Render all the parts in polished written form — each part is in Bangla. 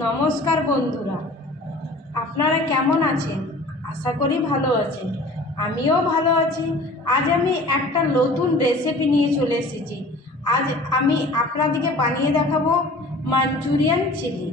নমস্কার বন্ধুরা, আপনারা কেমন আছেন? আশা করি ভালো আছেন। আমিও ভালো আছি। আজ আমি একটা নতুন রেসিপি নিয়ে চলে এসেছি। আজ আমি আপনাদেরকে বানিয়ে দেখাবো মাঞ্চুরিয়ান চিলি।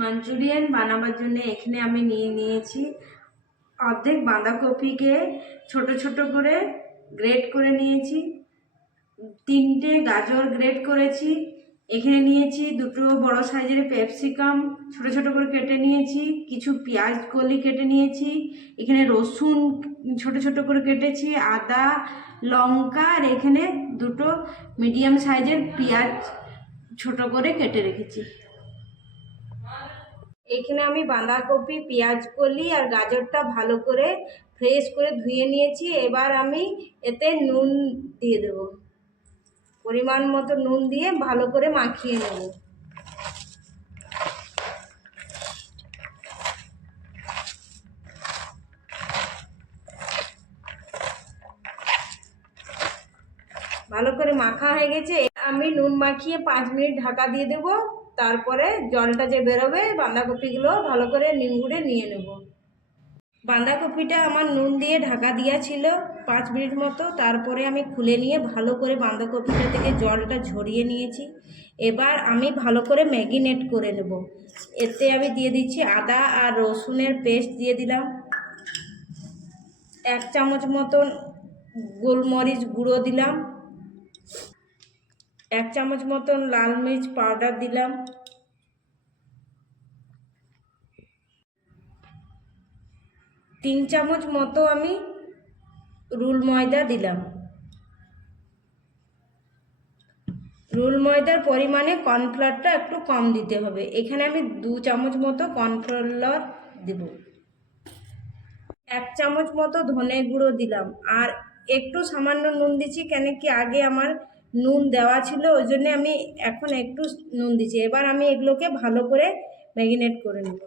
মাঞ্চুরিয়ান বানাবার জন্য এখানে আমি নিয়েছি অর্ধেক বাঁধাকপিকে ছোট ছোট করে গ্রেট করে নিয়েছি, 3টে গাজর গ্রেট করেছি, এখানে নিয়েছি 2টো বড় সাইজের ক্যাপসিকাম ছোট ছোট করে কেটে নিয়েছি, কিছু পেঁয়াজ কলি কেটে নিয়েছি, এখানে রসুন ছোট ছোট করে কেটেছি, আদা লঙ্কা, আর এখানে 2টো মিডিয়াম সাইজের পেঁয়াজ ছোট করে কেটে রেখেছি। এখানে আমি বাঁধাকপি, পেঁয়াজ কলি আর গাজরটা ভালো করে ফ্রেশ করে ধুয়ে নিয়েছি। এবার আমি এতে নুন দিয়ে দেবো, পরিমাণ মতো নুন দিয়ে ভালো করে মাখিয়ে নেব। ভালো করে মাখা হয়ে গেছে। আমি নুন মাখিয়ে 5 মিনিট ঢাকা দিয়ে দেব। তারপরে জলটা যে বেরোবে বাঁধাকপিগুলো ভালো করে নিংড়ে নিয়ে নেব। বাঁধাকপিটা আমার নুন দিয়ে ঢাকা দেওয়া ছিল 5 মিনিট মতো। তারপরে আমি খুলে নিয়ে ভালো করে বাঁধাকপিটা থেকে জলটা ঝরিয়ে নিয়েছি। এবার আমি ভালো করে ম্যারিনেট করে নেব। এতে আমি দিয়ে দিচ্ছি আদা আর রসুনের পেস্ট দিয়ে দিলাম, 1 চামচ মতন গোলমরিচ গুঁড়ো দিলাম, 1 চামচ মতন লাল মির্চ পাউডার দিলাম, 3 চামচ মতো আমি রুল ময়দা দিলাম। রুল ময়দার পরিমাণে কর্নফ্লাওয়ারটা একটু কম দিতে হবে। এখানে আমি 2 চামচ মতো কর্নফ্লাওয়ার দেব, 1 চামচ মতো ধনে গুঁড়ো দিলাম, আর একটু সামান্য নুন দিচ্ছি, কেন কি আগে আমার নুন দেওয়া ছিল, ওই জন্য আমি এখন একটু নুন দিচ্ছি। এবার আমি এগুলোকে ভালো করে ম্যারিনেট করে নেব।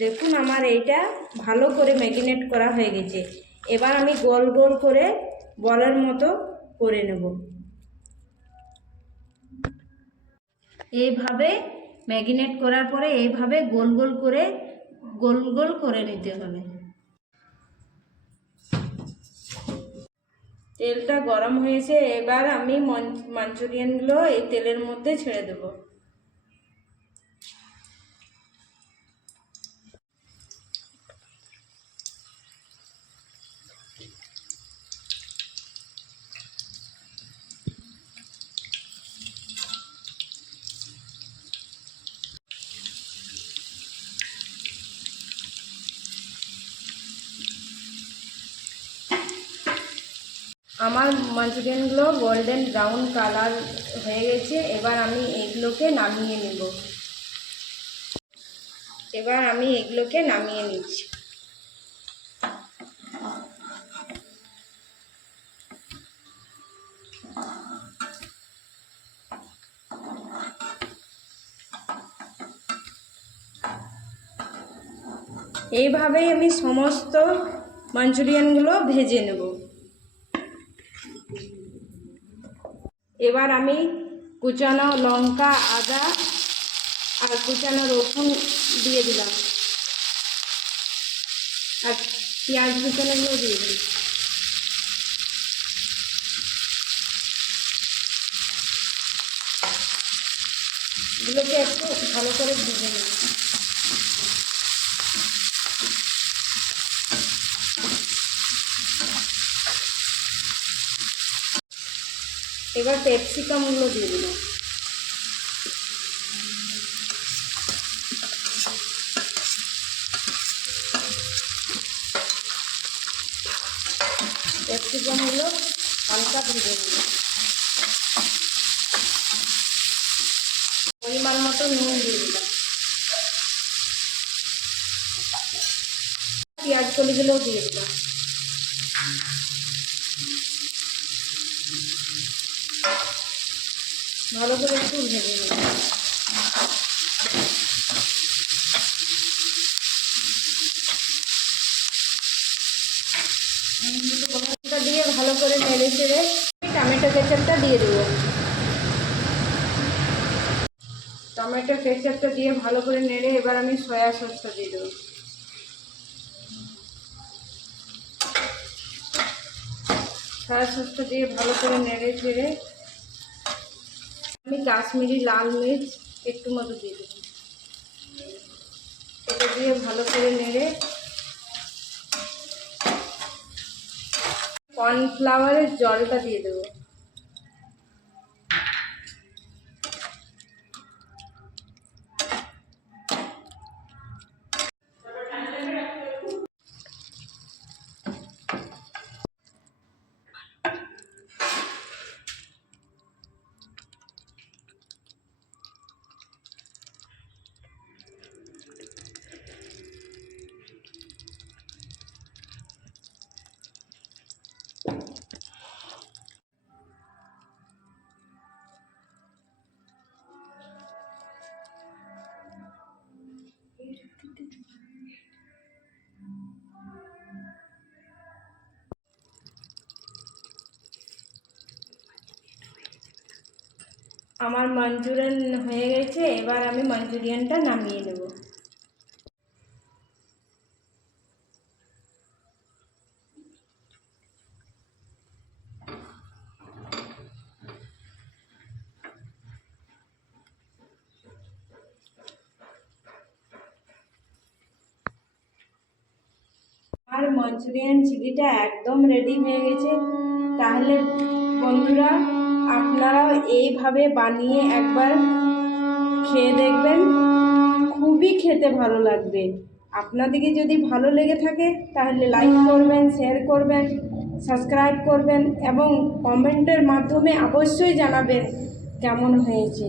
দেখুন আমার এইটা ভালো করে ম্যারিনেট করা হয়ে গেছে। এবার আমি গোল গোল করে বলের মতো করে নেব। এইভাবে ম্যারিনেট করার পরে এইভাবে গোল গোল করে নিতে হবে। তেলটা গরম হয়েছে, এবার আমি মাঞ্চুরিয়ানগুলো এই তেলের মধ্যে ছেড়ে দেবো। আমার মাঞ্চুরিয়ানগুলো গোল্ডেন ব্রাউন কালার হয়ে গেছে। এবার আমি এগুলোকে নামিয়ে নেব। নিচ্ছি। এইভাবেই আমি সমস্ত মাঞ্চুরিয়ানগুলো ভেজে নেব। এবার আমি কুচানো লঙ্কা, আদা আর কুচানো রসুন দিয়ে দিলাম, আর পেঁয়াজ কুচানোগুলো দিয়ে দিলাম। এগুলোকে একটু ভালো করে ভেজে নেব। এবার ক্যাপসিকামগুলো দিয়ে দিলাম। হালকা ভেজে নেব। পরিমাণ মতো নুন দিয়ে দিলাম। পেঁয়াজ কলিগুলোও দিয়ে দিলাম। ভালো করে একটু ভেজে নেব। দিয়ে ভালো করে নেড়ে চেড়ে টমেটো কেচাপটা দিয়ে দেবো। টমেটো কেচাপটা দিয়ে ভালো করে নেড়ে এবার আমি সয়া সসটা দিয়ে দেবো। সয়া সসটা দিয়ে ভালো করে নেড়ে চেড়ে আমি কাশ্মীরি লাল মির্চ একটু মতো দিয়ে দেবো। এটা দিয়ে ভালো করে নেড়ে কর্নফ্লাওয়ারের জলটা দিয়ে দেবো। আমার মাঞ্চুরিয়ান হয়ে গেছে, এবার আমি মাঞ্চুরিয়ানটা নামিয়ে নেব। আর মাঞ্চুরিয়ান চিলিটা একদম রেডি হয়ে গেছে। তাহলে বন্ধুরা, আপনারাও এইভাবে বানিয়ে একবার খেয়ে দেখবেন, খুবই খেতে ভালো লাগবে। আপনাদেরকে যদি ভালো লেগে থাকে তাহলে লাইক করবেন, শেয়ার করবেন, সাবস্ক্রাইব করবেন এবং কমেন্টের মাধ্যমে অবশ্যই জানাবেন কেমন হয়েছে।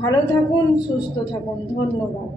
ভালো থাকুন, সুস্থ থাকুন। ধন্যবাদ।